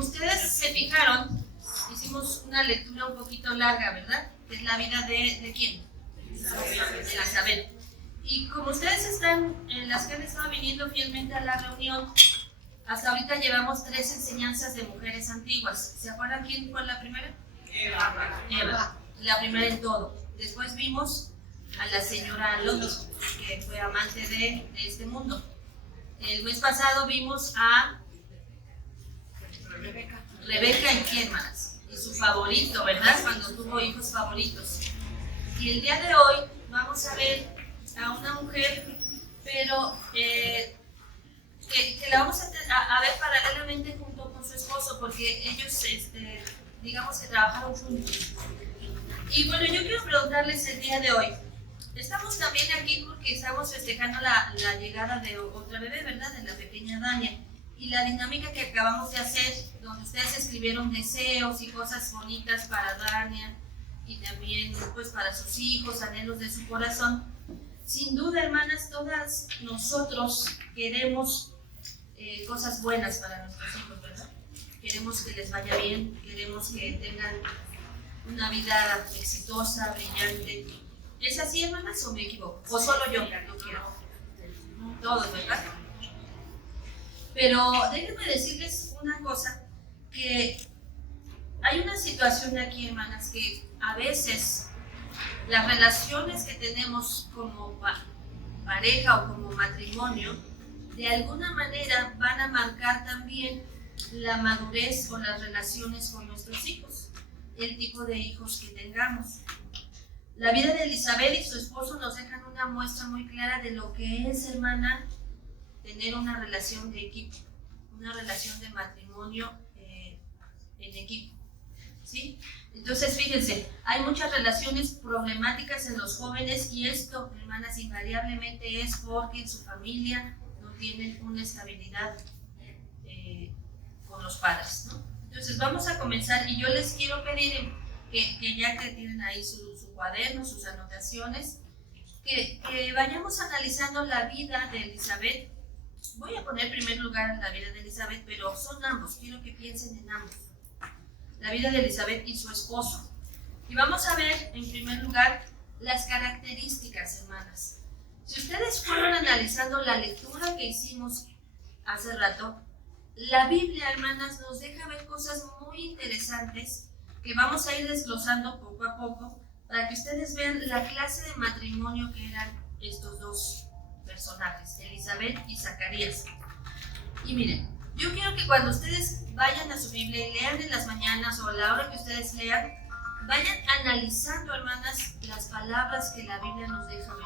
como ustedes se fijaron, hicimos una lectura un poquito larga, ¿verdad? Es la vida ¿de quién? De Elizabeth. Y como ustedes están, las que han estado viniendo fielmente a la reunión, hasta ahorita llevamos 3 enseñanzas de mujeres antiguas. ¿Se acuerdan quién fue la primera? Eva. La primera en todo. Después vimos a la señora Lot, que fue amante de este mundo. El mes pasado vimos a Rebeca en quién más, y su favorito, ¿verdad? Cuando tuvo hijos favoritos. Y el día de hoy vamos a ver a una mujer, pero que la vamos a ver paralelamente junto con su esposo, porque ellos, digamos que trabajaron juntos. Y bueno, yo quiero preguntarles el día de hoy, estamos también aquí porque estamos festejando la llegada de otra bebé, ¿verdad? De la pequeña Dania. Y la dinámica que acabamos de hacer, donde ustedes escribieron deseos y cosas bonitas para Dania y también pues para sus hijos, anhelos de su corazón. Sin duda, hermanas, todas nosotros queremos cosas buenas para nuestros hijos, ¿verdad? Queremos que les vaya bien, queremos que tengan una vida exitosa, brillante. ¿Es así, hermanas, o me equivoco? ¿O solo yo lo quiero? Todos, ¿verdad? Pero déjenme decirles una cosa, que hay una situación aquí, hermanas, que a veces las relaciones que tenemos como pareja o como matrimonio, de alguna manera van a marcar también la madurez o las relaciones con nuestros hijos, el tipo de hijos que tengamos. La vida de Elizabeth y su esposo nos dejan una muestra muy clara de lo que es, hermana, tener una relación de equipo, una relación de matrimonio en equipo, ¿sí? Entonces, fíjense, hay muchas relaciones problemáticas en los jóvenes y esto, hermanas, invariablemente es porque en su familia no tienen una estabilidad con los padres, ¿no? Entonces, vamos a comenzar y yo les quiero pedir que ya que tienen ahí su cuaderno, sus anotaciones, que vayamos analizando la vida de Elizabeth. Voy a poner en primer lugar la vida de Elizabeth, pero son ambos, quiero que piensen en ambos. La vida de Elizabeth y su esposo. Y vamos a ver, en primer lugar, las características, hermanas. Si ustedes fueron analizando la lectura que hicimos hace rato, la Biblia, hermanas, nos deja ver cosas muy interesantes que vamos a ir desglosando poco a poco para que ustedes vean la clase de matrimonio que eran estos dos personajes, Elizabeth y Zacarías. Y miren, yo quiero que cuando ustedes vayan a su Biblia y lean en las mañanas o a la hora que ustedes lean, vayan analizando, hermanas, las palabras que la Biblia nos deja ver.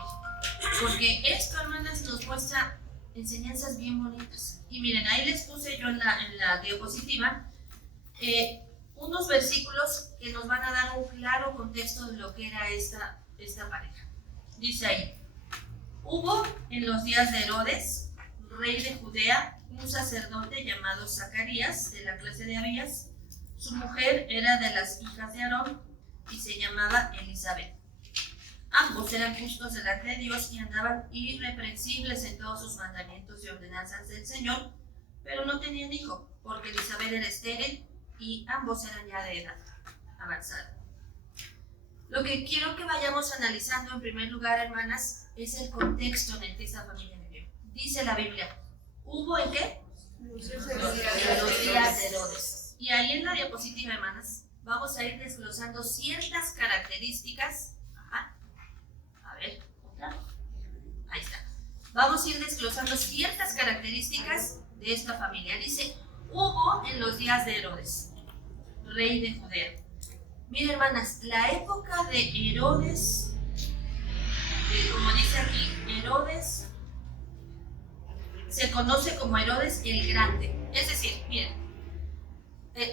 Porque esto, hermanas, nos muestra enseñanzas bien bonitas. Y miren, ahí les puse yo en la diapositiva unos versículos que nos van a dar un claro contexto de lo que era esta pareja. Dice ahí: hubo en los días de Herodes, rey de Judea, un sacerdote llamado Zacarías, de la clase de Abías. Su mujer era de las hijas de Aarón y se llamaba Elizabeth. Ambos eran justos delante de Dios y andaban irreprensibles en todos sus mandamientos y ordenanzas del Señor, pero no tenían hijo, porque Elizabeth era estéril y ambos eran ya de edad avanzada. Lo que quiero que vayamos analizando en primer lugar, hermanas, es el contexto en el que esta familia vivió. Dice la Biblia, ¿hubo en qué? En los días de Herodes. Y ahí en la diapositiva, hermanas, vamos a ir desglosando ciertas características. A ver, otra. Ahí está. Vamos a ir desglosando ciertas características de esta familia. Dice, hubo en los días de Herodes, rey de Judea. Miren, hermanas, la época de Herodes, como dice aquí, Herodes se conoce como Herodes el Grande. Es decir, miren,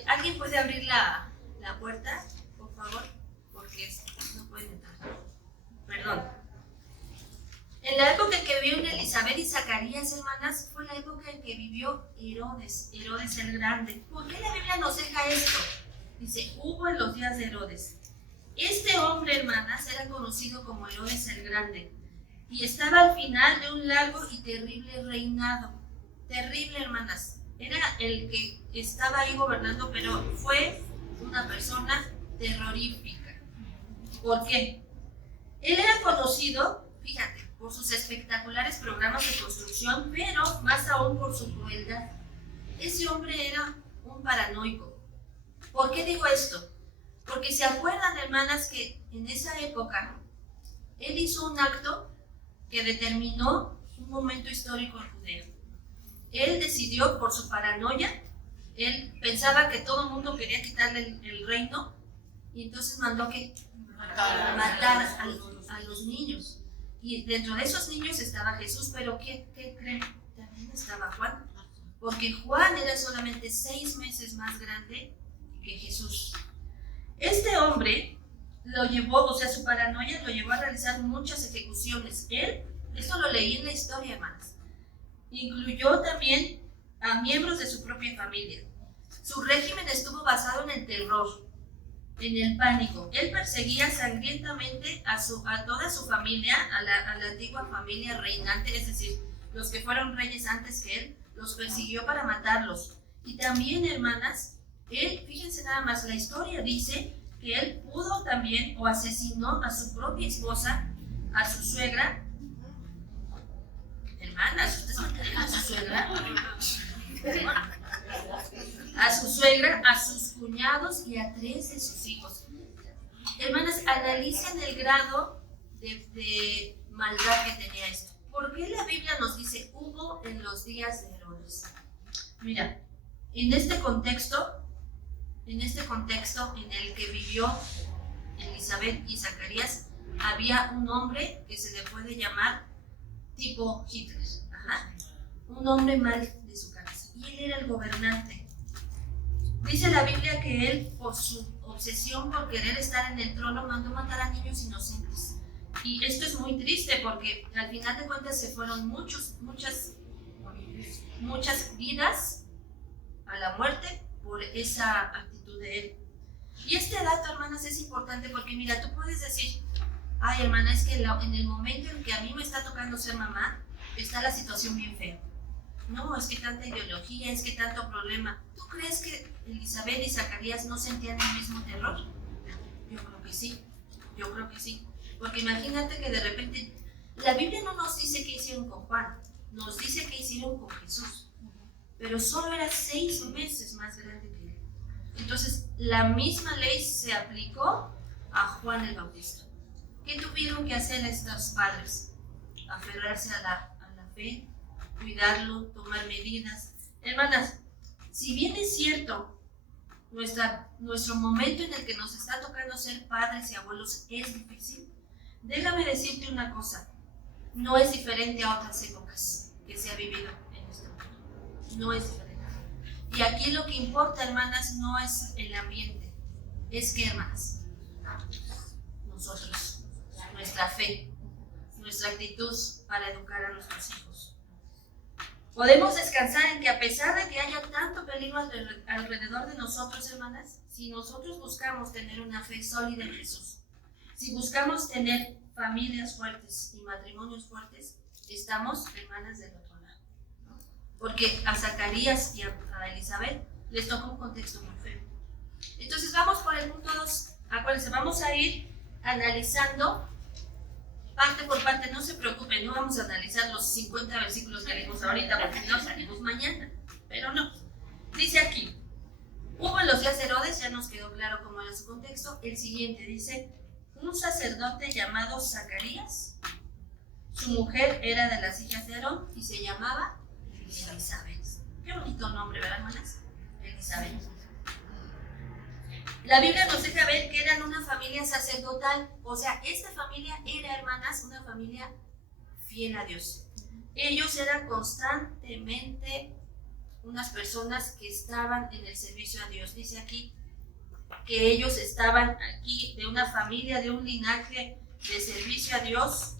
¿alguien puede abrir la puerta, por favor? Porque no pueden entrar. Perdón. En la época en que vivieron Elizabeth y Zacarías, hermanas, fue la época en que vivió Herodes el Grande. ¿Por qué la Biblia nos deja esto? Dice, hubo en los días de Herodes. Este hombre, hermanas, era conocido como Herodes el Grande y estaba al final de un largo y terrible reinado. Terrible, hermanas. era el que estaba ahí gobernando, pero fue una persona terrorífica. ¿Por qué? Él era conocido, fíjate, por sus espectaculares programas de construcción, pero más aún por su crueldad. Ese hombre era un paranoico. ¿Por qué digo esto? Porque se acuerdan, hermanas, que en esa época él hizo un acto que determinó un momento histórico en Judea. Él decidió, por su paranoia, él pensaba que todo el mundo quería quitarle el reino, y entonces mandó que matar a los niños. Y dentro de esos niños estaba Jesús, pero ¿qué creen? También estaba Juan, porque Juan era solamente 6 meses más grande que Jesús. Este hombre lo llevó, o sea, su paranoia lo llevó a realizar muchas ejecuciones. Él, esto lo leí en la historia, hermanas, incluyó también a miembros de su propia familia. Su régimen estuvo basado en el terror, en el pánico. Él perseguía sangrientamente a toda su familia, a la antigua familia reinante, es decir, los que fueron reyes antes que él, los persiguió para matarlos. Y también, hermanas, él, fíjense nada más, la historia dice que él pudo también, o asesinó a su propia esposa, a su suegra. Hermanas, ¿ustedes matarían a su suegra? A su suegra, a sus cuñados y a 3 de sus hijos. Hermanas, analicen el grado de maldad que tenía esto. ¿Por qué la Biblia nos dice hubo en los días de Herodes? Mira, en este contexto en el que vivió Elizabeth y Zacarías, había un hombre que se le puede llamar tipo Hitler, un hombre mal de su cabeza, y él era el gobernante. Dice la Biblia que él, por su obsesión por querer estar en el trono, mandó matar a niños inocentes. Y esto es muy triste porque al final de cuentas se fueron muchas vidas a la muerte por esa actitud de él. Y este dato, hermanas, es importante porque mira, tú puedes decir, ay, hermana, es que en el momento en que a mí me está tocando ser mamá, está la situación bien fea. No, es que tanta ideología, es que tanto problema. ¿Tú crees que Elizabeth y Zacarías no sentían el mismo terror? Yo creo que sí. Porque imagínate que de repente, la Biblia no nos dice qué hicieron con Juan, nos dice qué hicieron con Jesús. Pero solo era 6 meses más grande que él. Entonces, la misma ley se aplicó a Juan el Bautista. ¿Qué tuvieron que hacer estos padres? Aferrarse a la fe, cuidarlo, tomar medidas. Hermanas, si bien es cierto, nuestro momento en el que nos está tocando ser padres y abuelos es difícil, déjame decirte una cosa, no es diferente a otras épocas que se ha vivido en este mundo. No es diferente. Y aquí lo que importa, hermanas, no es el ambiente, es que, hermanas, nosotros, nuestra fe, nuestra actitud para educar a nuestros hijos. Podemos descansar en que a pesar de que haya tanto peligro alrededor de nosotros, hermanas, si nosotros buscamos tener una fe sólida en Jesús, si buscamos tener familias fuertes y matrimonios fuertes, estamos, hermanas, del otro lado. Porque a Zacarías y a Elizabeth les tocó un contexto muy feo. Entonces vamos por el punto 2. Acuérdense, vamos a ir analizando parte por parte. No se preocupen, no vamos a analizar los 50 versículos que leímos ahorita porque no salimos mañana, pero no. Dice aquí, hubo en los días de Herodes, ya nos quedó claro cómo era su contexto. El siguiente dice, un sacerdote llamado Zacarías, su mujer era de las hijas de Aarón y se llamaba Elizabeth. Qué bonito nombre, ¿verdad, hermanas? Elizabeth. La Biblia nos deja ver que eran una familia sacerdotal, o sea, esta familia era, hermanas, una familia fiel a Dios. Ellos eran constantemente unas personas que estaban en el servicio a Dios. Dice aquí que ellos estaban aquí de una familia, de un linaje de servicio a Dios.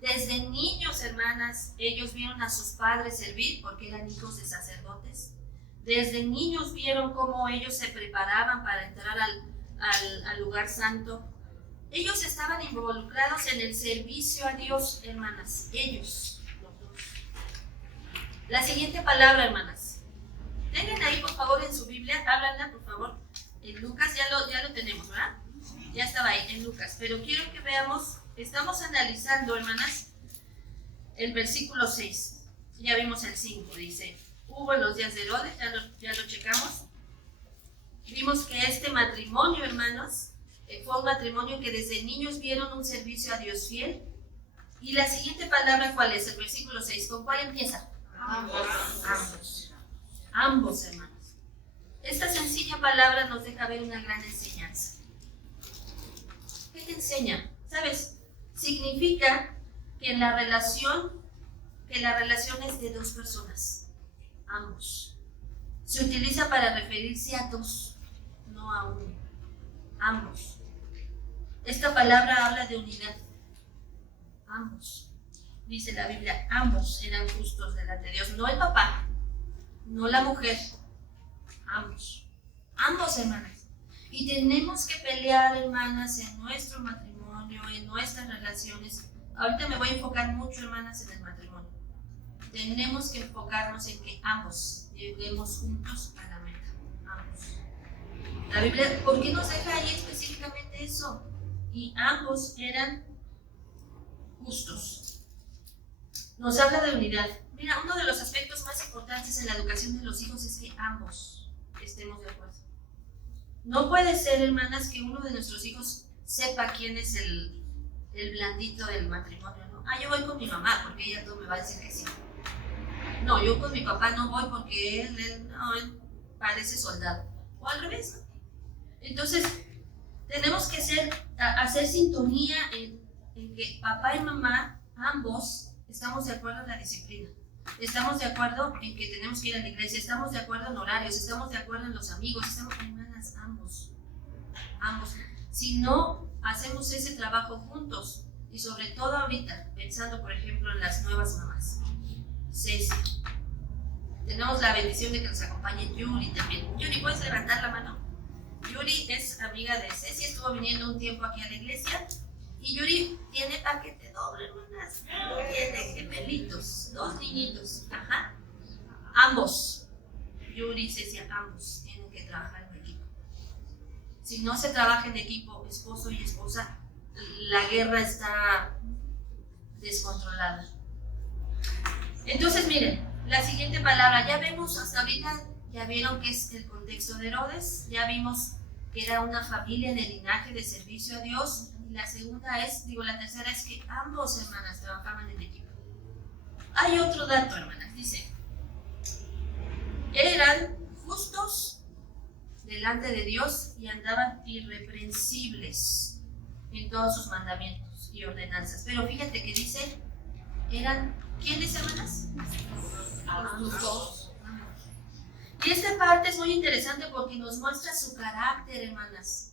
Desde niños, hermanas, ellos vieron a sus padres servir porque eran hijos de sacerdotes. Desde niños vieron cómo ellos se preparaban para entrar al lugar santo. Ellos estaban involucrados en el servicio a Dios, hermanas. Ellos, los dos. La siguiente palabra, hermanas. Tengan ahí, por favor, en su Biblia, ábranla, por favor, en Lucas, ya lo tenemos, ¿verdad? Ya estaba ahí, en Lucas, pero quiero que veamos, estamos analizando, hermanas, el versículo 6, ya vimos el 5, dice, hubo en los días de Herodes, ya lo checamos, vimos que este matrimonio, hermanos, fue un matrimonio que desde niños vieron un servicio a Dios fiel. Y la siguiente palabra, ¿cuál es? El versículo 6, ¿con cuál empieza? Ambos. Ambos, hermanos. Esta sencilla palabra nos deja ver una gran enseñanza. ¿Qué te enseña? ¿Sabes? Significa que la relación es de dos personas. Ambos. Se utiliza para referirse a dos, no a uno. Ambos. Esta palabra habla de unidad. Ambos. Dice la Biblia, ambos eran justos delante de Dios. No el papá, no la mujer. Ambos. Ambos, hermanas. Y tenemos que pelear, hermanas, en nuestro matrimonio, en nuestras relaciones. Ahorita me voy a enfocar mucho, hermanas, en el matrimonio. Tenemos que enfocarnos en que ambos lleguemos juntos a la meta. Ambos. La Biblia, ¿por qué nos deja ahí específicamente eso? Y ambos eran justos. Nos habla de unidad. Mira, uno de los aspectos más importantes en la educación de los hijos es que ambos estemos de acuerdo. No puede ser, hermanas, que uno de nuestros hijos sepa quién es el blandito del matrimonio, ¿no? Yo voy con mi mamá porque ella todo me va a decir que sí. No, yo con mi papá no voy porque él parece soldado. O al revés, ¿no? Entonces, tenemos que hacer sintonía en que papá y mamá, ambos, estamos de acuerdo en la disciplina. Estamos de acuerdo en que tenemos que ir a la iglesia, estamos de acuerdo en horarios, estamos de acuerdo en los amigos, hermanas, ambos. Si no hacemos ese trabajo juntos, y sobre todo ahorita, pensando por ejemplo en las nuevas mamás, Ceci, tenemos la bendición de que nos acompañe Yuri también. Yuri, ¿puedes levantar la mano? Yuri es amiga de Ceci, estuvo viniendo un tiempo aquí a la iglesia. Y Yuri tiene paquete doble, hermanas. Tiene gemelitos, 2 niñitos. Ajá. Ambos, Yuri y Ceci, ambos tienen que trabajar en equipo. Si no se trabaja en equipo, esposo y esposa, la guerra está descontrolada. Entonces, miren, la siguiente palabra, ya vemos hasta ahorita, ya vieron que es el contexto de Herodes, ya vimos que era una familia de linaje de servicio a Dios. La tercera es que ambos, hermanas, trabajaban en equipo. Hay otro dato, hermanas, dice, eran justos delante de Dios y andaban irreprensibles en todos sus mandamientos y ordenanzas. Pero fíjate que dice, eran, ¿quiénes, hermanas? Ambos. Y esta parte es muy interesante porque nos muestra su carácter, hermanas.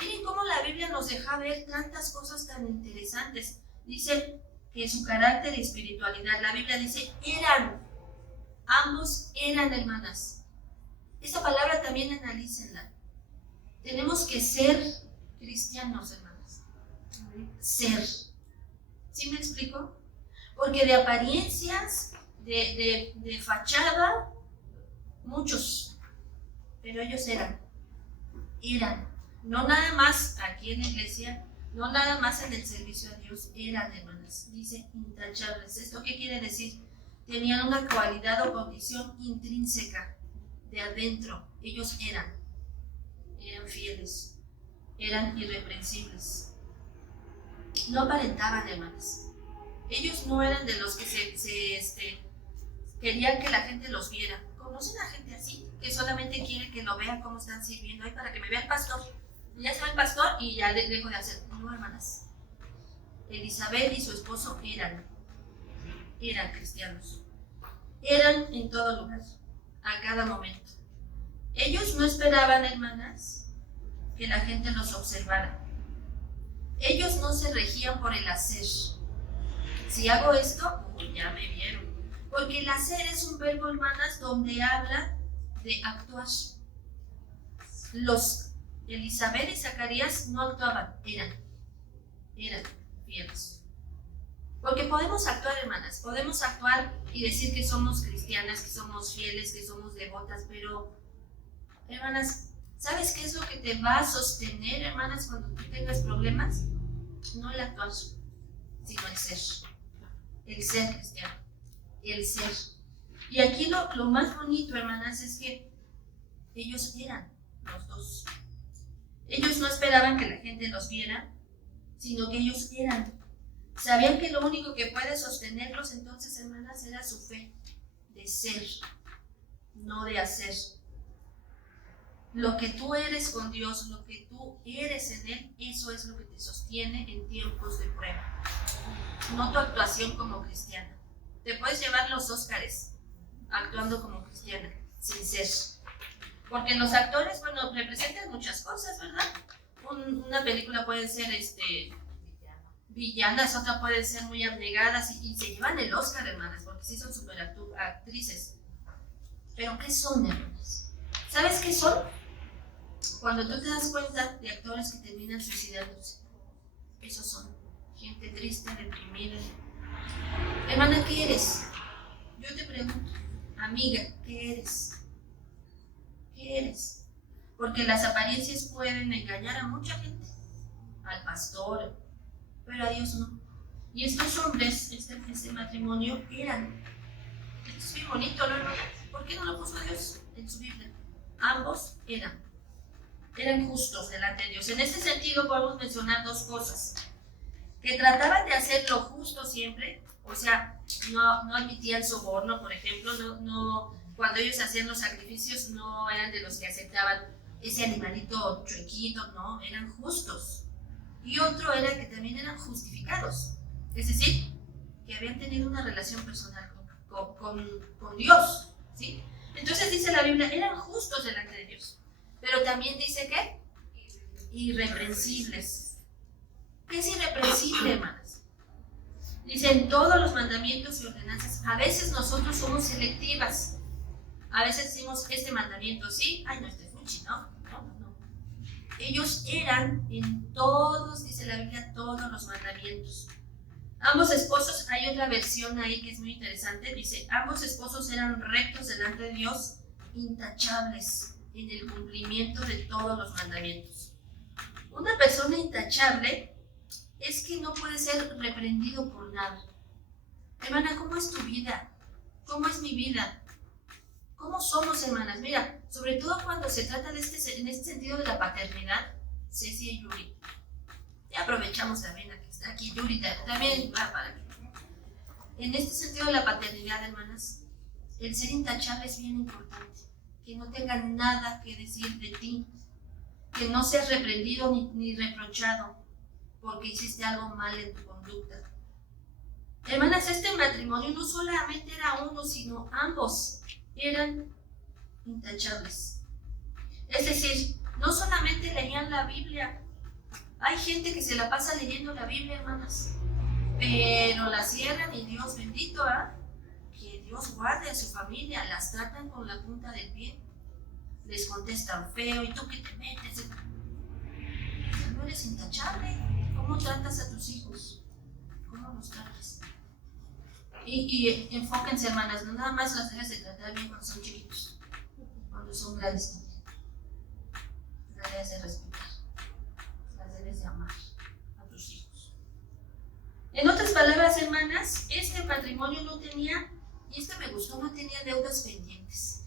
Miren cómo la Biblia nos deja ver tantas cosas tan interesantes. Dice que su carácter y espiritualidad, la Biblia dice, ambos eran, hermanas. Esta palabra también analícenla. Tenemos que ser cristianos, hermanas. Ser. ¿Sí me explico? Porque de apariencias, de fachada, muchos, pero ellos eran. No nada más aquí en la iglesia, no nada más en el servicio a Dios, eran, hermanas, dice intachables. ¿Esto qué quiere decir? Tenían una cualidad o condición intrínseca de adentro. Ellos eran fieles, eran irreprensibles. No aparentaban, hermanas. Ellos no eran de los que querían que la gente los viera. ¿Conocen a gente así? Que solamente quiere que lo vean cómo están sirviendo. Ay, para que me vea el pastor. Ya se va el pastor y ya dejo de hacer. No, hermanas. Elizabeth y su esposo eran cristianos. Eran en todo lugar, a cada momento. Ellos no esperaban, hermanas, que la gente los observara. Ellos no se regían por el hacer. Si hago esto, ya me vieron. Porque el hacer es un verbo, hermanas, donde habla de actuar. Los Elizabeth y Zacarías no actuaban, eran fieles. Porque podemos actuar, hermanas, podemos actuar y decir que somos cristianas, que somos fieles, que somos devotas, pero, hermanas, ¿sabes qué es lo que te va a sostener, hermanas, cuando tú tengas problemas? No el actuar, sino el ser cristiano, el ser. Y aquí lo más bonito, hermanas, es que ellos eran los dos. Ellos no esperaban que la gente los viera, sino que ellos eran. Sabían que lo único que puede sostenerlos entonces, hermanas, era su fe de ser, no de hacer. Lo que tú eres con Dios, lo que tú eres en Él, eso es lo que te sostiene en tiempos de prueba. No tu actuación como cristiana. Te puedes llevar los Óscares actuando como cristiana, sin ser. Porque los actores, bueno, representan muchas cosas, ¿verdad? Una película puede ser villanas, otra puede ser muy abnegadas y se llevan el Óscar, hermanas, porque sí son super actrices. Pero ¿qué son, hermanas? ¿Sabes qué son? Cuando tú te das cuenta de actores que terminan suicidándose, esos son gente triste, deprimida. Hermana, ¿qué eres? Yo te pregunto, amiga, ¿qué eres? ¿Qué eres? Porque las apariencias pueden engañar a mucha gente, al pastor, pero a Dios no. Y estos hombres, este matrimonio, eran. Esto es bien bonito, ¿no? ¿Por qué no lo puso Dios en su Biblia? Ambos eran justos delante de Dios. En este sentido podemos mencionar dos cosas. Que trataban de hacer lo justo siempre, o sea, no admitían soborno, por ejemplo, cuando ellos hacían los sacrificios no eran de los que aceptaban ese animalito chuequito, no, eran justos. Y otro era que también eran justificados, es decir, que habían tenido una relación personal con Dios, ¿sí? Entonces dice la Biblia, eran justos delante de Dios, pero también dice que irreprensibles. ¿Qué es irreprensible, hermanas? Dicen todos los mandamientos y ordenanzas. A veces nosotros somos selectivas. A veces decimos este mandamiento sí, ay no, este fuchi, no. Ellos eran en todos, dice la Biblia, todos los mandamientos. Ambos esposos, hay otra versión ahí que es muy interesante, dice, ambos esposos eran rectos delante de Dios, intachables en el cumplimiento de todos los mandamientos. Una persona intachable es que no puede ser reprendido por nada. Hermana, ¿cómo es tu vida? ¿Cómo es mi vida? ¿Cómo somos, hermanas? Mira, sobre todo cuando se trata en este sentido de la paternidad, Ceci y Yuri. Y aprovechamos también aquí Yuri también va para aquí. En este sentido de la paternidad, hermanas, el ser intachable es bien importante. Que no tengan nada que decir de ti. Que no seas reprendido ni reprochado porque hiciste algo mal en tu conducta. Hermanas, este matrimonio no solamente era uno, sino ambos eran intachables. Es decir, no solamente leían la Biblia. Hay gente que se la pasa leyendo la Biblia, hermanas, pero la cierran y Dios bendito, que Dios guarde a su familia, las tratan con la punta del pie, les contestan feo, ¿y tú qué te metes? No eres intachable. ¿Cómo tratas a tus hijos? ¿Cómo los tratas? Y enfóquense, hermanas, no nada más las debes de tratar bien cuando son chiquitos, cuando son grandes también. Las debes de respetar, las debes de amar a tus hijos. En otras palabras, hermanas, este matrimonio no tenía, y esto me gustó, no tenía deudas pendientes.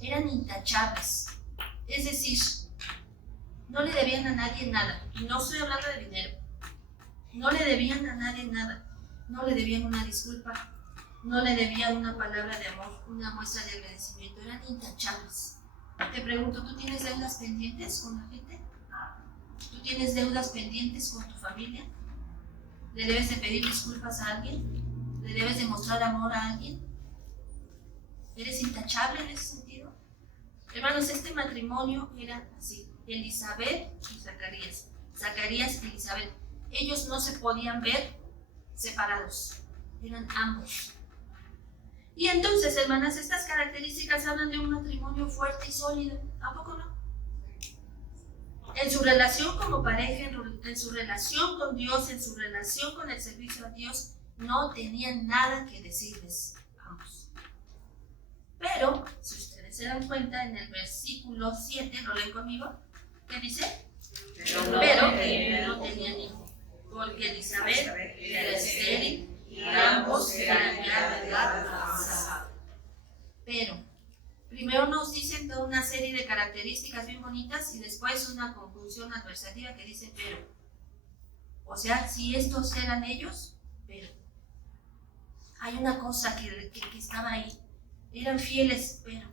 Eran intachables. Es decir, no le debían a nadie nada. Y no estoy hablando de dinero. No le debían a nadie nada. No le debían una disculpa. No le debían una palabra de amor, una muestra de agradecimiento. Eran intachables. Te pregunto, ¿tú tienes deudas pendientes con la gente? ¿Tú tienes deudas pendientes con tu familia? ¿Le debes de pedir disculpas a alguien? ¿Le debes de mostrar amor a alguien? ¿Eres intachable en ese sentido? Hermanos, este matrimonio era así. Elizabeth y Zacarías. Zacarías y Elizabeth. Ellos no se podían ver separados. Eran ambos. Y entonces, hermanas, estas características hablan de un matrimonio fuerte y sólido. ¿A poco no? En su relación como pareja, en su relación con Dios, en su relación con el servicio a Dios, no tenían nada que decirles ambos. Pero, si ustedes se dan cuenta, en el versículo 7, ¿lo leen conmigo? ¿Qué dice? Pero no tenían hijo, porque Elizabeth era estéril y ambos eran ya de edad avanzada. Pero, primero nos dicen toda una serie de características bien bonitas y después una conclusión adversativa que dice pero. O sea, si estos eran ellos, pero. Hay una cosa que estaba ahí. Eran fieles, pero.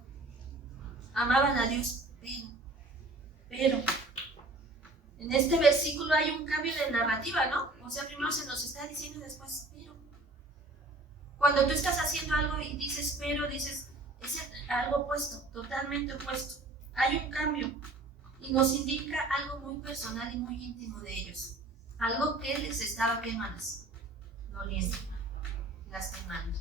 Amaban a Dios, pero. En este versículo hay un cambio de narrativa, ¿no? O sea, primero se nos está diciendo y después, pero. Cuando tú estás haciendo algo y dices, pero, dices, es algo opuesto, totalmente opuesto. Hay un cambio y nos indica algo muy personal y muy íntimo de ellos. Algo que les estaba quemando, doliendo, lastimando.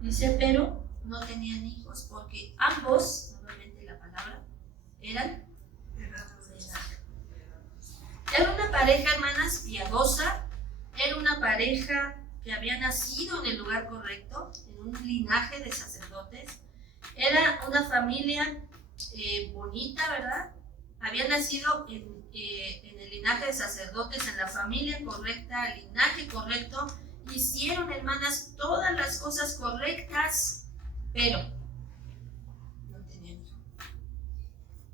Dice, pero no tenían hijos porque ambos, nuevamente la palabra, eran de edad. Era una pareja, hermanas, piadosa. Era una pareja que había nacido en el lugar correcto, en un linaje de sacerdotes. Era una familia bonita, ¿verdad? Había nacido en el linaje de sacerdotes, en la familia correcta, el linaje correcto. Hicieron, hermanas, todas las cosas correctas, pero no tenían hijo.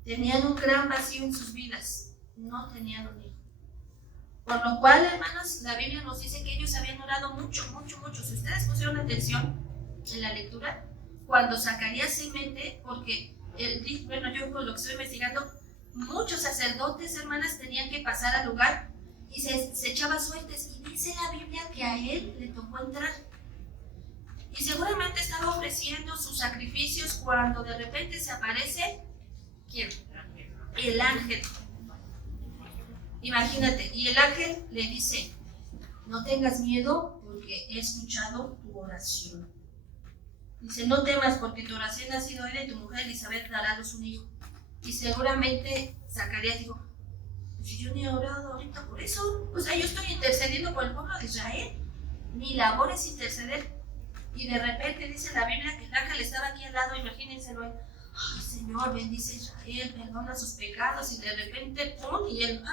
Tenían un gran vacío en sus vidas, no tenían un hijo. Por lo cual, hermanos, la Biblia nos dice que ellos habían orado mucho, mucho, mucho. Si ustedes pusieron atención en la lectura, cuando Zacarías se mete, porque, yo con lo que estoy investigando, muchos sacerdotes, hermanas, tenían que pasar al lugar y se echaba suertes. Y dice la Biblia que a él le tocó entrar. Y seguramente estaba ofreciendo sus sacrificios cuando de repente se aparece, ¿quién? El ángel. Imagínate, y el ángel le dice, no tengas miedo porque he escuchado tu oración. Dice, no temas porque tu oración ha sido oída y tu mujer Elizabeth dará a luz un hijo. Y seguramente Zacarías dijo, pues yo ni he orado ahorita por eso. O sea, yo estoy intercediendo por el pueblo de Israel. Mi labor es interceder. Y de repente dice la Biblia que el ángel estaba aquí al lado, imagínenselo. Ay, Señor, bendice a Israel, perdona sus pecados. Y de repente, ¡pum! Y él,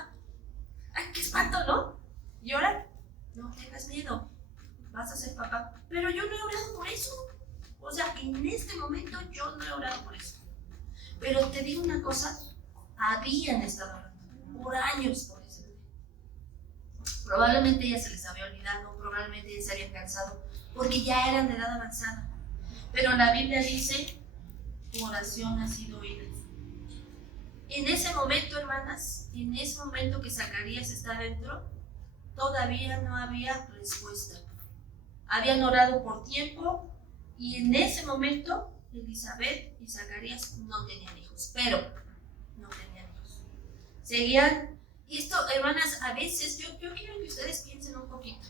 ¡ay, qué espanto!, ¿no? Y ahora, no tengas miedo, vas a ser papá. Pero yo no he orado por eso. O sea, en este momento yo no he orado por eso. Pero te digo una cosa, habían estado orando por años por ese bebé. Probablemente ya se les había olvidado, probablemente ya se habían cansado, porque ya eran de edad avanzada. Pero la Biblia dice, tu oración ha sido oída. En ese momento, hermanas, en ese momento que Zacarías está dentro, todavía no había respuesta. Habían orado por tiempo y en ese momento Elizabeth y Zacarías no tenían hijos, pero no tenían hijos. Seguían, y esto, hermanas, a veces, yo quiero que ustedes piensen un poquito.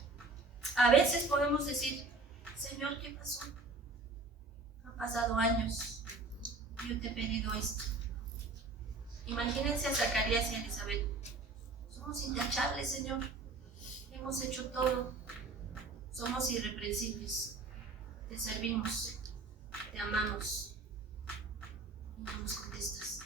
A veces podemos decir, Señor, ¿qué pasó? Han pasado años, yo te he pedido esto. Imagínense a Zacarías y a Elizabeth. Somos intachables, Señor. Hemos hecho todo. Somos irreprensibles. Te servimos. Te amamos. Y no nos contestas.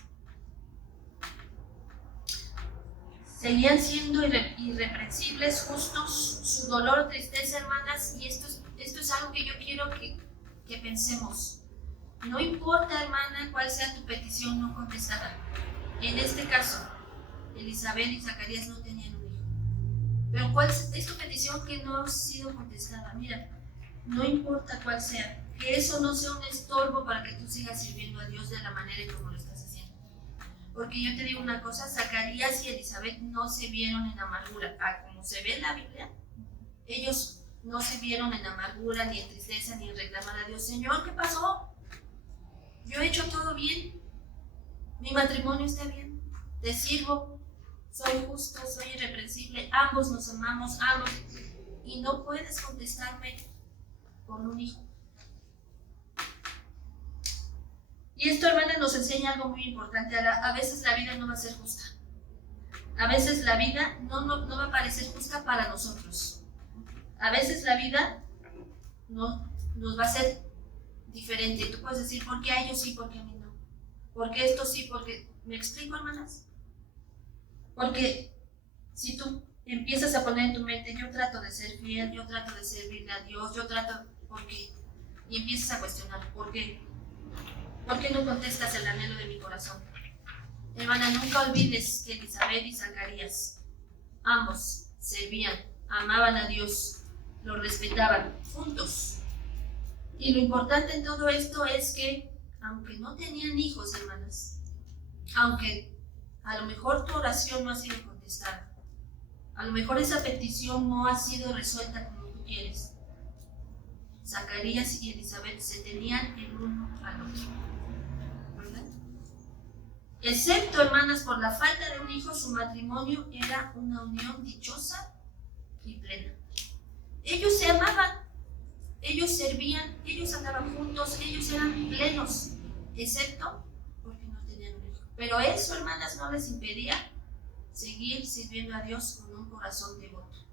Seguían siendo irreprensibles, justos. Su dolor o tristeza, hermanas. Y esto es algo que yo quiero que pensemos. No importa, hermana, cuál sea tu petición no contestada. En este caso, Elizabeth y Zacarías no tenían un hijo. Pero ¿cuál es tu petición que no ha sido contestada? Mira, no importa cuál sea, que eso no sea un estorbo para que tú sigas sirviendo a Dios de la manera en como lo estás haciendo. Porque yo te digo una cosa, Zacarías y Elizabeth no se vieron en amargura. Como se ve en la Biblia, ellos no se vieron en amargura, ni en tristeza, ni en reclamar a Dios. Señor, ¿qué pasó? Yo he hecho todo bien. Mi matrimonio está bien, te sirvo, soy justo, soy irreprensible, ambos nos amamos, ambos, y no puedes contestarme con un hijo. Y esto, hermana, nos enseña algo muy importante. A veces la vida no va a ser justa. A veces la vida no va a parecer justa para nosotros. A veces la vida no nos va a ser diferente. Tú puedes decir, ¿por qué a ellos sí, por qué a mí no? ¿Por qué esto sí, por qué? ¿Me explico, hermanas? Porque si tú empiezas a poner en tu mente, yo trato de ser fiel, yo trato de servirle a Dios, yo trato, ¿por qué? Y empiezas a cuestionar, ¿por qué? ¿Por qué no contestas el anhelo de mi corazón? Hermana, nunca olvides que Elizabeth y Zacarías, ambos servían, amaban a Dios, lo respetaban juntos. Y lo importante en todo esto es que, aunque no tenían hijos, hermanas, aunque a lo mejor tu oración no ha sido contestada, a lo mejor esa petición no ha sido resuelta como tú quieres, Zacarías y Elizabeth se tenían el uno al otro, ¿verdad? Excepto, hermanas, por la falta de un hijo, su matrimonio era una unión dichosa y plena. Ellos se amaban, ellos servían, ellos andaban juntos, ellos eran plenos, excepto porque no tenían un hijo. Pero eso, hermanas, no les impedía seguir sirviendo a Dios con un corazón devoto.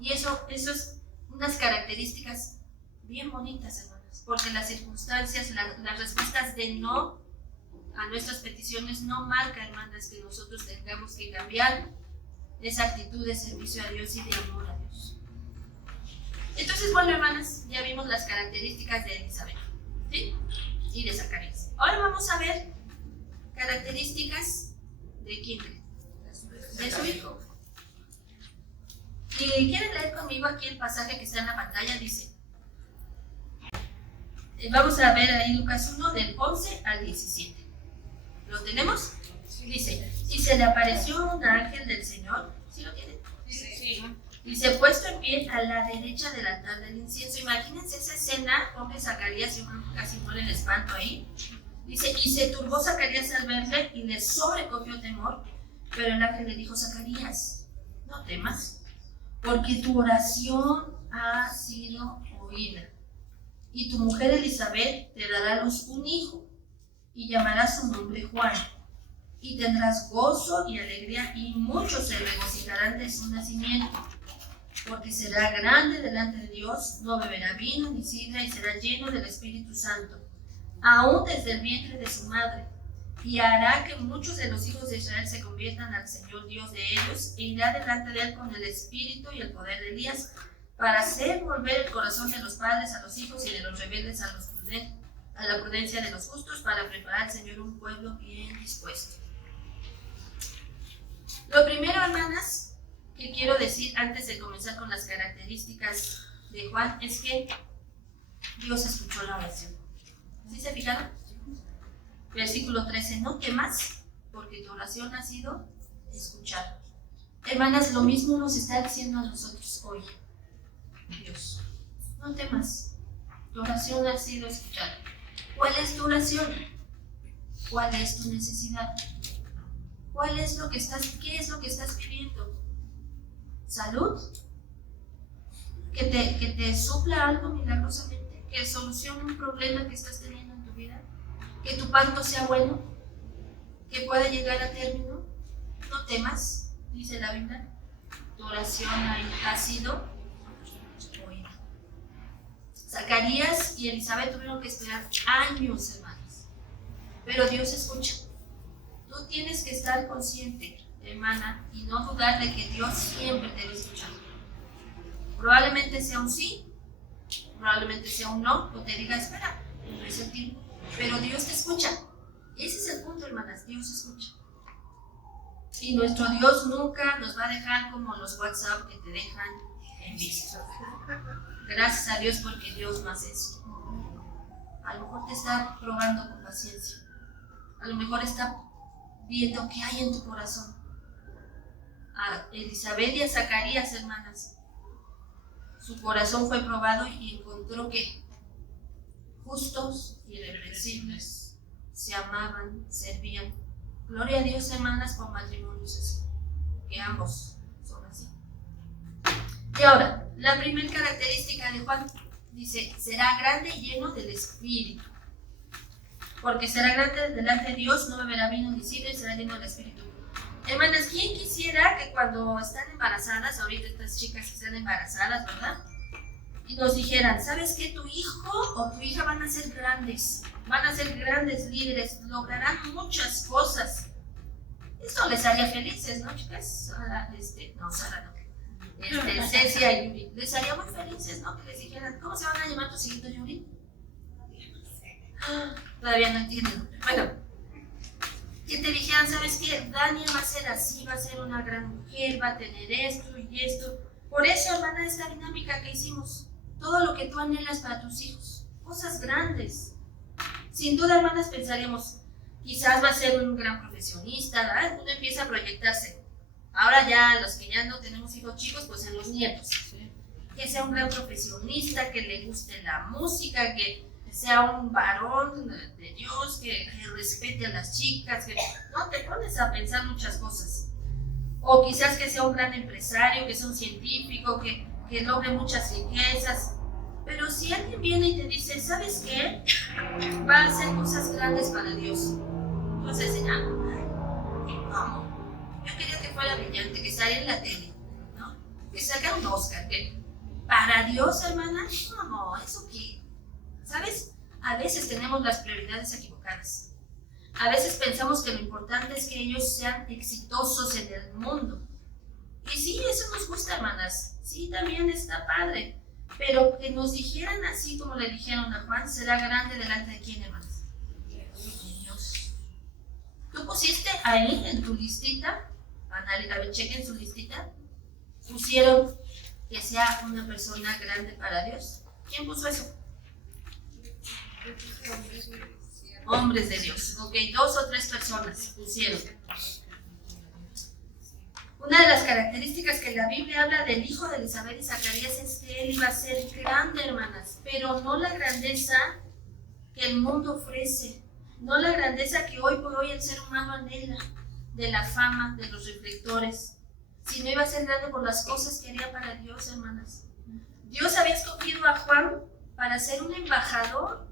Y eso es unas características bien bonitas, hermanas, porque las circunstancias, las respuestas de no a nuestras peticiones no marcan, hermanas, que nosotros tengamos que cambiar esa actitud de servicio a Dios y de amor a Dios. Entonces, bueno, hermanas, ya vimos las características de Elizabeth, ¿sí? Y de Zacarías. Ahora vamos a ver características de quién, de su hijo. Y quieren leer conmigo aquí el pasaje que está en la pantalla. Dice, vamos a ver ahí Lucas 1 del 11 al 17. ¿Lo tenemos? Dice, y se le apareció un ángel del Señor. ¿Sí lo tienen? Sí. Y se puesto en pie a la derecha del altar del incienso. Imagínense esa escena, hombre Zacarías, yo creo que casi muere el espanto ahí. Dice, y se turbó Zacarías al verle y le sobrecogió temor. Pero el ángel le dijo, Zacarías, no temas, porque tu oración ha sido oída. Y tu mujer Elizabeth te dará a luz un hijo, y llamarás su nombre Juan. Y tendrás gozo y alegría, y muchos se regocijarán de su nacimiento. Porque será grande delante de Dios, no beberá vino ni sidra, y será lleno del Espíritu Santo, aún desde el vientre de su madre. Y hará que muchos de los hijos de Israel se conviertan al Señor Dios de ellos, e irá delante de él con el espíritu y el poder de Elías, para hacer volver el corazón de los padres a los hijos y de los rebeldes a la prudencia de los justos, para preparar al Señor un pueblo bien dispuesto. Lo primero, hermanas, que quiero decir antes de comenzar con las características de Juan es que Dios escuchó la oración. ¿Sí se fijaron? Versículo 13, no temas, porque tu oración ha sido escuchada. Hermanas, lo mismo nos está diciendo a nosotros hoy Dios. No temas, tu oración ha sido escuchada. ¿Cuál es tu oración? ¿Cuál es tu necesidad? ¿Qué es lo que estás pidiendo? ¿Salud? ¿Que te supla algo milagrosamente? ¿Que solucione un problema que estás teniendo en tu vida? ¿Que tu parto sea bueno? ¿Que pueda llegar a término? No temas, dice la Biblia. Tu oración ha sido oída. Zacarías y Elizabeth tuvieron que esperar años, hermanas. Pero Dios escucha. Tú tienes que estar consciente, hermana, y no dudar de que Dios siempre te va a escuchar. Probablemente sea un sí, probablemente sea un no, o te diga, espera, no es el tiempo. Pero Dios te escucha. Ese es el punto, hermanas, Dios escucha. Y nuestro Dios nunca nos va a dejar como los WhatsApp que te dejan en visto. Gracias a Dios porque Dios no hace eso. A lo mejor te está probando con paciencia. A lo mejor está viendo qué hay en tu corazón. A Elizabeth y a Zacarías, hermanas, su corazón fue probado y encontró que justos y irreprensibles se amaban, servían. Gloria a Dios, hermanas, por matrimonios así, que ambos son así. Y ahora, la primera característica de Juan dice, será grande y lleno del Espíritu. Porque será grande delante de Dios, no beberá vino ni sidra y será lleno del Espíritu. Hermanas, ¿quién quisiera que cuando están embarazadas, ahorita estas chicas que están embarazadas, ¿verdad? Y nos dijeran, ¿sabes qué? Tu hijo o tu hija van a ser grandes líderes, lograrán muchas cosas. Esto les haría felices, ¿no, chicas? Sara no. Cecia y Yuri. Les haría muy felices, ¿no? Que les dijeran, ¿cómo se van a llamar tus hijitos, Yuri? Todavía no entiendo. Bueno, que te dijeran, ¿sabes qué? Daniel va a ser así, va a ser una gran mujer, va a tener esto y esto. Por eso, hermana, esta dinámica que hicimos, todo lo que tú anhelas para tus hijos, cosas grandes. Sin duda, hermanas, pensaríamos, quizás va a ser un gran profesionista, ¿verdad? Uno empieza a proyectarse. Ahora ya, los que ya no tenemos hijos chicos, pues en los nietos. Que sea un gran profesionista, que le guste la música, que sea un varón de Dios, que respete a las chicas, que no te pones a pensar muchas cosas. O quizás que sea un gran empresario, que sea un científico, que logre muchas riquezas. Pero si alguien viene y te dice, ¿sabes qué? Va a hacer cosas grandes para Dios. Entonces, ¿cómo? Yo quería que fuera brillante, que saliera en la tele, ¿no? Que sacara un Oscar, que para Dios, hermana, no, ¿eso qué? ¿Sabes? A veces tenemos las prioridades equivocadas. A veces pensamos que lo importante es que ellos sean exitosos en el mundo. Y sí, eso nos gusta, hermanas. Sí, también está padre. Pero que nos dijeran así como le dijeron a Juan, será grande delante de quién, hermanas. Dios. ¿Tú pusiste ahí en tu listita? A ver, chequen su listita. Pusieron que sea una persona grande para Dios. ¿Quién puso eso? Hombres de Dios. Ok, 2 o 3 personas pusieron. Una de las características que la Biblia habla del hijo de Elizabeth y Zacarías es que él iba a ser grande, hermanas, pero no la grandeza que el mundo ofrece, no la grandeza que hoy por hoy el ser humano anhela, de la fama, de los reflectores, sino iba a ser grande por las cosas que haría para Dios, hermanas. Dios había escogido a Juan para ser un embajador.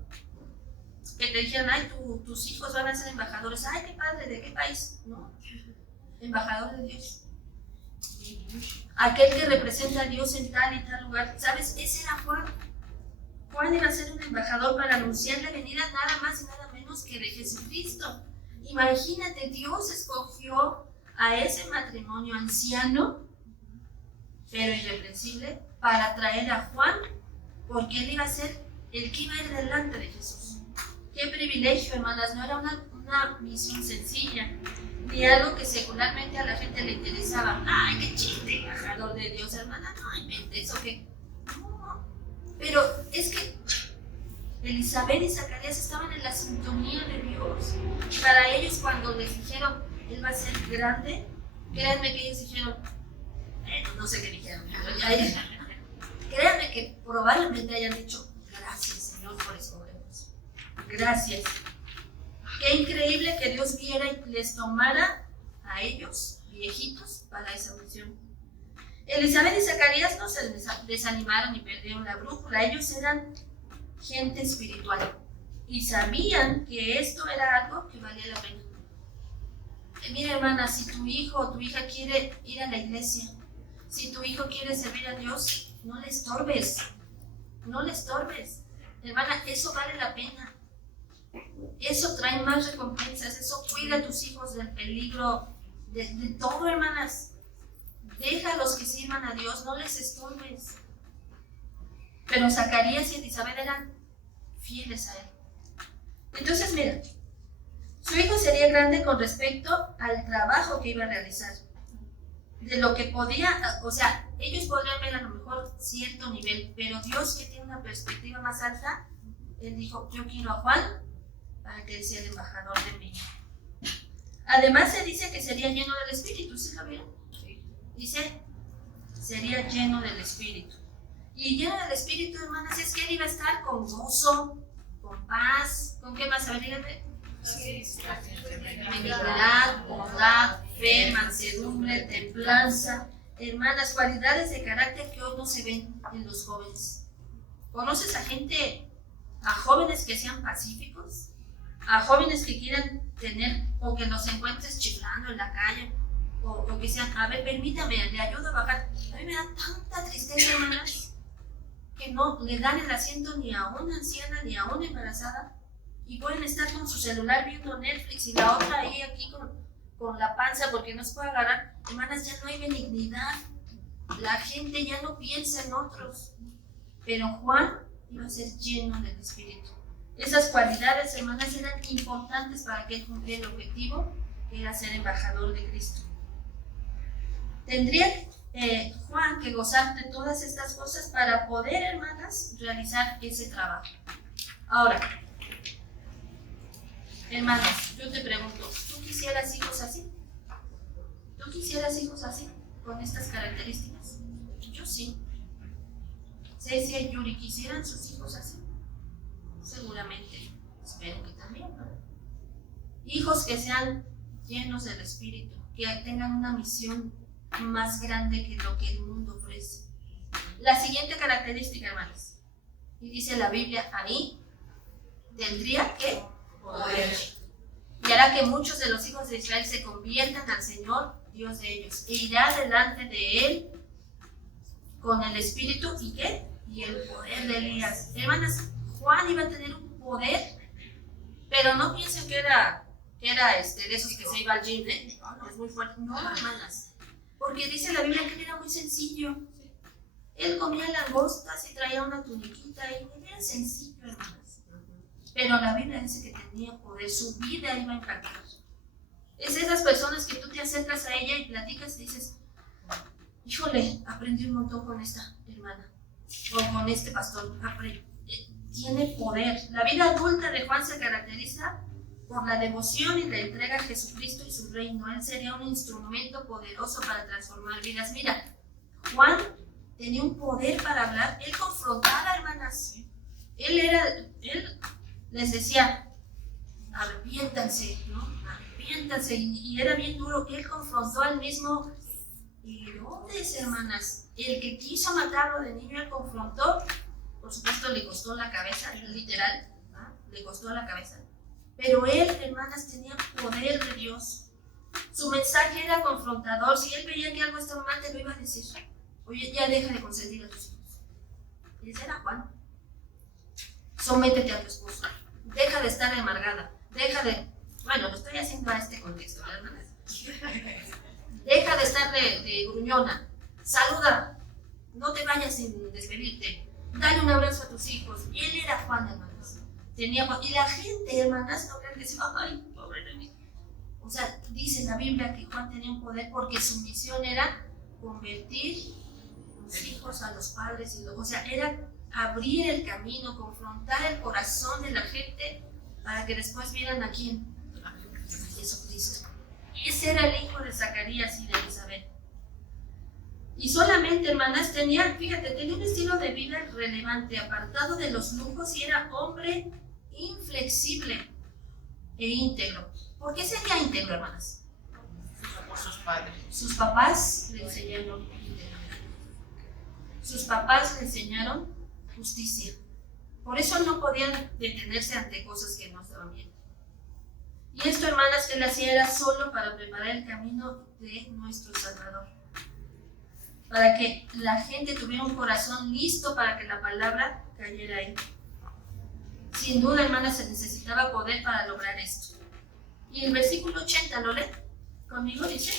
Que te dijeran, ay, tus hijos van a ser embajadores. Ay, qué padre, ¿de qué país? ¿No? Embajador de Dios. Aquel que representa a Dios en tal y tal lugar. ¿Sabes? Ese era Juan. Juan iba a ser un embajador para anunciar la venida nada más y nada menos que de Jesucristo. Imagínate, Dios escogió a ese matrimonio anciano, pero irreprensible, para traer a Juan, porque él iba a ser el que iba a ir delante de Jesús. Qué privilegio, hermanas, no era una misión sencilla, ni algo que secularmente a la gente le interesaba. Ay, qué chiste, embajador de Dios, hermana, no inventes, ¿eso qué? No, pero es que Elizabeth y Zacarías estaban en la sintonía de Dios. Para ellos, cuando les dijeron, él va a ser grande, créanme que ellos dijeron, no sé qué dijeron, pero créanme que probablemente hayan dicho, gracias, Señor, por escogernos. Gracias. Qué increíble que Dios viera y les tomara a ellos, viejitos, para esa misión. Elizabeth y Zacarías no se desanimaron ni perdieron la brújula. Ellos eran gente espiritual y sabían que esto era algo que valía la pena. Mira, hermana, si tu hijo o tu hija quiere ir a la iglesia, si tu hijo quiere servir a Dios, no le estorbes. No le estorbes. Hermana, eso vale la pena. Eso trae más recompensas. Eso cuida a tus hijos del peligro, de todo, hermanas. Déjalos que sirvan a Dios, no les estorbes. Pero Zacarías y Elizabeth eran fieles a él. Entonces, mira, su hijo sería grande con respecto al trabajo que iba a realizar. De lo que podía, o sea, ellos podrían ver a lo mejor cierto nivel, pero Dios, que tiene una perspectiva más alta, él dijo, yo quiero a Juan para que él sea el embajador de mí. Además se dice que sería lleno del Espíritu, ¿sí lo vieron? Dice, sería lleno del Espíritu. Y lleno del Espíritu, hermanas, es que él iba a estar con gozo, con paz, ¿con qué más? A ver, díganme. Benignidad, bondad, fe, mansedumbre, templanza. Hermanas, cualidades de carácter que hoy no se ven en los jóvenes. ¿Conoces a gente, a jóvenes que sean pacíficos? A jóvenes que quieran tener, o que los encuentres chiflando en la calle. o que sean, a ver, permítame, le ayudo a bajar. A mí me da tanta tristeza, hermanas, que no le dan el asiento ni a una anciana ni a una embarazada y pueden estar con su celular viendo Netflix y la otra ahí aquí con la panza porque no se puede agarrar. Hermanas, ya no hay benignidad, la gente ya no piensa en otros, pero Juan iba a ser lleno del Espíritu. Esas cualidades, hermanas, eran importantes para que él cumpliera el objetivo, que era ser embajador de Cristo. Tendría Juan que gozar de todas estas cosas para poder, hermanas, realizar ese trabajo. Ahora, hermanas, yo te pregunto, ¿tú quisieras hijos así? ¿Tú quisieras hijos así, con estas características? Yo sí. Ceci y Yuri, ¿quisieran sus hijos así? Seguramente, espero que también, ¿no? Hijos que sean llenos del Espíritu, que tengan una misión más grande que lo que el mundo ofrece. La siguiente característica, hermanos, y dice la Biblia ahí, tendría que poder, y hará que muchos de los hijos de Israel se conviertan al Señor, Dios de ellos, e irá delante de él con el Espíritu y ¿qué? Y el poder de Elías. Hermanas, Juan iba a tener un poder, pero no piensen que era de esos que se iba al gym, ¿eh? Es muy fuerte. No, hermanas, porque dice la Biblia que él era muy sencillo. Él comía langostas y traía una tuniquita y era sencillo, hermanas. Pero la Biblia dice que tenía poder, su vida iba a impactar. Es esas personas que tú te acercas a ella y platicas y dices, híjole, aprendí un montón con esta hermana o con este pastor. Tiene poder. La vida adulta de Juan se caracteriza por la devoción y la entrega a Jesucristo y su reino. Él sería un instrumento poderoso para transformar vidas. Mira, Juan tenía un poder para hablar. Él confrontaba, hermanas. Él les decía, arrepiéntanse, ¿no? Arrepiéntanse. Y era bien duro. Él confrontó al mismo Herodes, hermanas. El que quiso matarlo de niño, él confrontó. Por supuesto, le costó la cabeza, literal, ¿no? Le costó la cabeza. Pero él, hermanas, tenía poder de Dios. Su mensaje era confrontador. Si él veía que algo estaba mal, te lo iba a decir. Oye, ya deja de consentir a tus hijos. Y ese era Juan. Sométete a tu esposo. Deja de estar amargada. Deja de... Bueno, lo estoy haciendo a este contexto, ¿verdad, hermanas? Deja de estar de gruñona. Saluda. No te vayas sin despedirte. Dale un abrazo a tus hijos. Y él era Juan, hermanas. Y la gente, hermanas, no crean que se va, ay, pobre de mí. O sea, dice la Biblia que Juan tenía un poder porque su misión era convertir los hijos a los padres. O sea, era abrir el camino, confrontar el corazón de la gente para que después vieran a quién. A Jesucristo. Ese era el hijo de Zacarías y de Elizabeth. Y solamente, hermanas, tenía un estilo de vida relevante, apartado de los lujos, y era hombre inflexible e íntegro. ¿Por qué sería íntegro, hermanas? Por sus padres. Sus papás le enseñaron íntegro. Sus papás le enseñaron justicia. Por eso no podían detenerse ante cosas que no estaban bien. Y esto, hermanas, que él hacía era solo para preparar el camino de nuestro Salvador. Para que la gente tuviera un corazón listo para que la palabra cayera ahí. Sin duda, hermanas, se necesitaba poder para lograr esto. Y el versículo 80, ¿lo leen conmigo? Dice,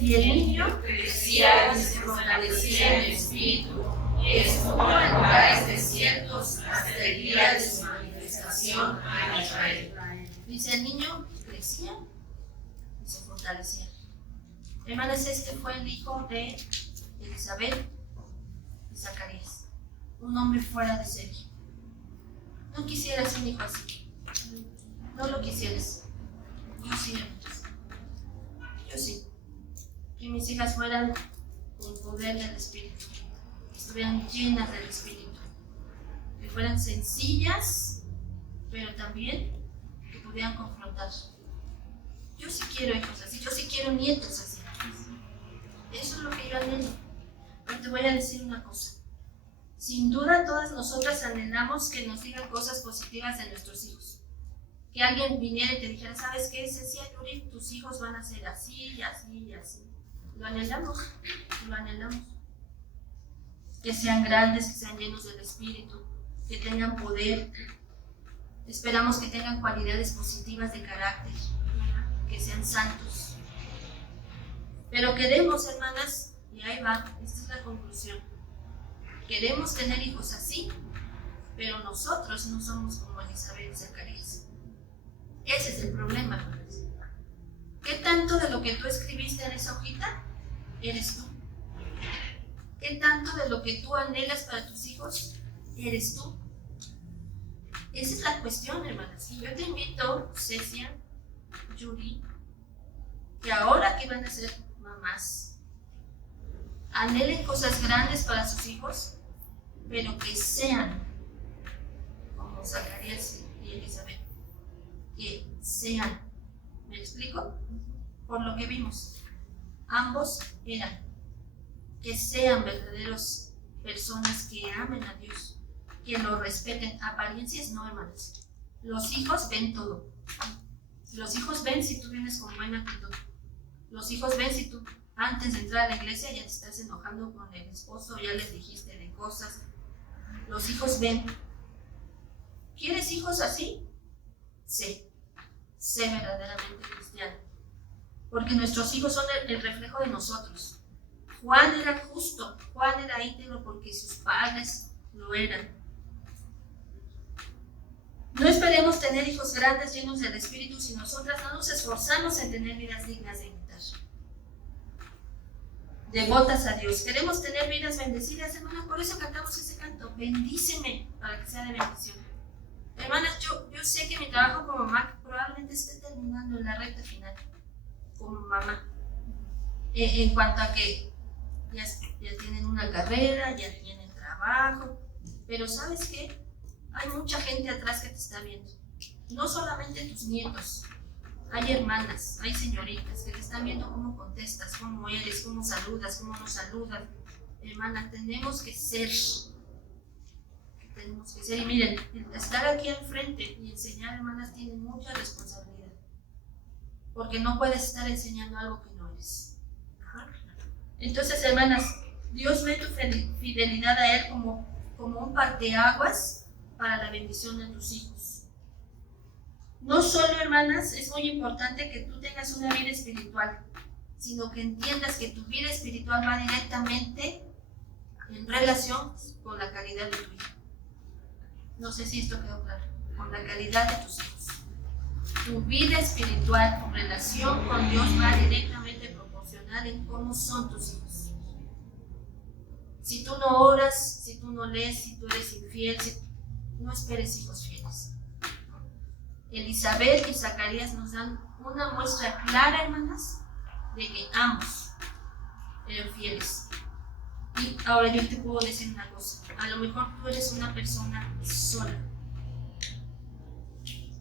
y el niño crecía y se fortalecía en el espíritu, y estuvo en lugares desiertos hasta el día de su manifestación a Israel. Dice, el niño crecía y se fortalecía. Hermanas, este fue el hijo de Elizabeth y Zacarías, un hombre fuera de serie. No quisieras un hijo así. No lo quisieras. Yo sí, hermanas. Yo sí. Que mis hijas fueran con poder del Espíritu, que estuvieran llenas del Espíritu, que fueran sencillas, pero también que pudieran confrontar. Yo sí quiero hijos así, yo sí quiero nietos así. Eso es lo que yo anhelo. Pero te voy a decir una cosa. Sin duda todas nosotras anhelamos que nos digan cosas positivas de nuestros hijos. que alguien viniera y te dijera, ¿sabes qué, Cecilia, Yuri? Tus hijos van a ser así y así y así. Lo anhelamos, lo anhelamos. Que sean grandes, que sean llenos del Espíritu, que tengan poder. Esperamos que tengan cualidades positivas de carácter, que sean santos. Pero queremos, hermanas, y ahí va, esta es la conclusión. Queremos tener hijos así, pero nosotros no somos como Elizabeth y Zacarías. Ese es el problema, hermanas. ¿Qué tanto de lo que tú escribiste en esa hojita eres tú? ¿Qué tanto de lo que tú anhelas para tus hijos eres tú? Esa es la cuestión, hermanas. Y yo te invito, Cecia, Yuri, que ahora que van a ser mamás, anhelen cosas grandes para sus hijos, pero que sean como Zacarías y Elizabeth. Que sean. ¿Me explico? Por lo que vimos, ambos eran. Que sean verdaderos personas que amen a Dios, que lo respeten. Apariencias no, hermanas. Los hijos ven todo. Los hijos ven si tú vienes con buena actitud. Los hijos ven si tú antes de entrar a la iglesia ya te estás enojando con el esposo, ya les dijiste de cosas. Los hijos ven. ¿Quieres hijos así? Sé verdaderamente cristiano. Porque nuestros hijos son el reflejo de nosotros. Juan era justo, Juan era íntegro porque sus padres lo eran. No esperemos tener hijos grandes llenos del Espíritu si nosotras no nos esforzamos en tener vidas dignas de imitar. Devotas a Dios. Queremos tener vidas bendecidas, hermanas, por eso cantamos ese canto. Bendíceme para que sea de bendición. Hermanas, yo sé que mi trabajo como mamá probablemente esté terminando en la recta final como mamá. En cuanto a que ya tienen una carrera, ya tienen trabajo, pero ¿sabes qué? Hay mucha gente atrás que te está viendo. No solamente tus nietos, hay hermanas, hay señoritas que te están viendo cómo contestas, cómo eres, cómo saludas, cómo no saludas. Hermana, tenemos que ser. Y miren, estar aquí al frente y enseñar, hermanas, tiene mucha responsabilidad. Porque no puedes estar enseñando algo que no eres. Entonces, hermanas, Dios ve tu fidelidad a Él como un parteaguas para la bendición de tus hijos. No solo, hermanas, es muy importante que tú tengas una vida espiritual, sino que entiendas que tu vida espiritual va directamente en relación con la calidad de tu hijo. No sé si esto quedó claro. Con la calidad de tus hijos. Tu vida espiritual, tu relación con Dios va directamente proporcional en cómo son tus hijos. Si tú no oras, si tú no lees, si tú eres infiel, no esperes hijos fieles. Elizabeth y Zacarías nos dan una muestra clara, hermanas, de que ambos eran fieles. Y ahora yo te puedo decir una cosa. A lo mejor tú eres una persona sola.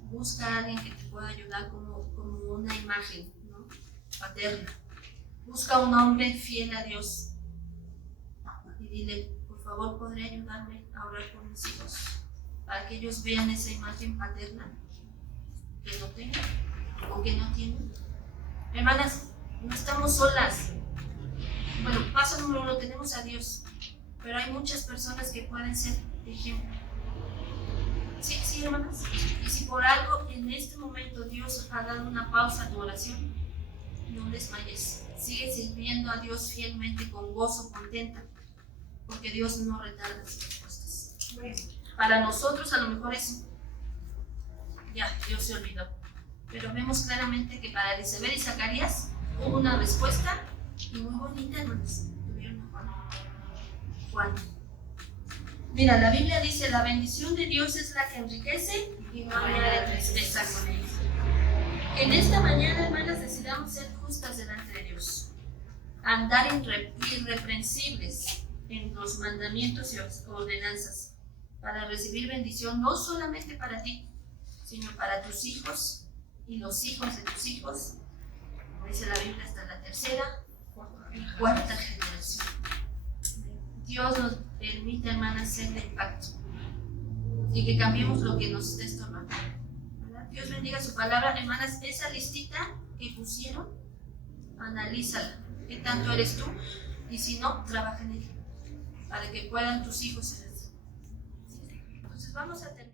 Busca a alguien que te pueda ayudar como una imagen, ¿no? Paterna. Busca un hombre fiel a Dios y dile, por favor, ¿podré ayudarme a orar por mis hijos? Para que ellos vean esa imagen paterna que no tengan o que no tienen. Hermanas, no estamos solas. Bueno, paso número 1, tenemos a Dios, pero hay muchas personas que pueden ser ejemplo. Sí, hermanas. Y si por algo en este momento Dios ha dado una pausa a tu oración, no desmayes. Sigue sirviendo a Dios fielmente, con gozo, contenta, porque Dios no retarda sus respuestas. Para nosotros a lo mejor es, ya, Dios se olvidó. Pero vemos claramente que para Elizabeth y Zacarías hubo una respuesta y muy bonita, hermanos. Tuvieron a Juan. Mira, la Biblia dice, la bendición de Dios es la que enriquece y no añade tristeza con ella. En esta mañana, hermanas, decidamos ser justas delante de Dios. Andar irreprensibles en los mandamientos y ordenanzas para recibir bendición no solamente para ti, sino para tus hijos y los hijos de tus hijos, como dice la Biblia, hasta la tercera y cuarta generación. Dios nos permite, hermanas, ser de impacto y que cambiemos lo que nos está estorbando. Dios bendiga su palabra. Hermanas, esa listita que pusieron, analízala. ¿Qué tanto eres tú? Y si no, trabaja en ella para que puedan tus hijos ser así. Entonces vamos a tener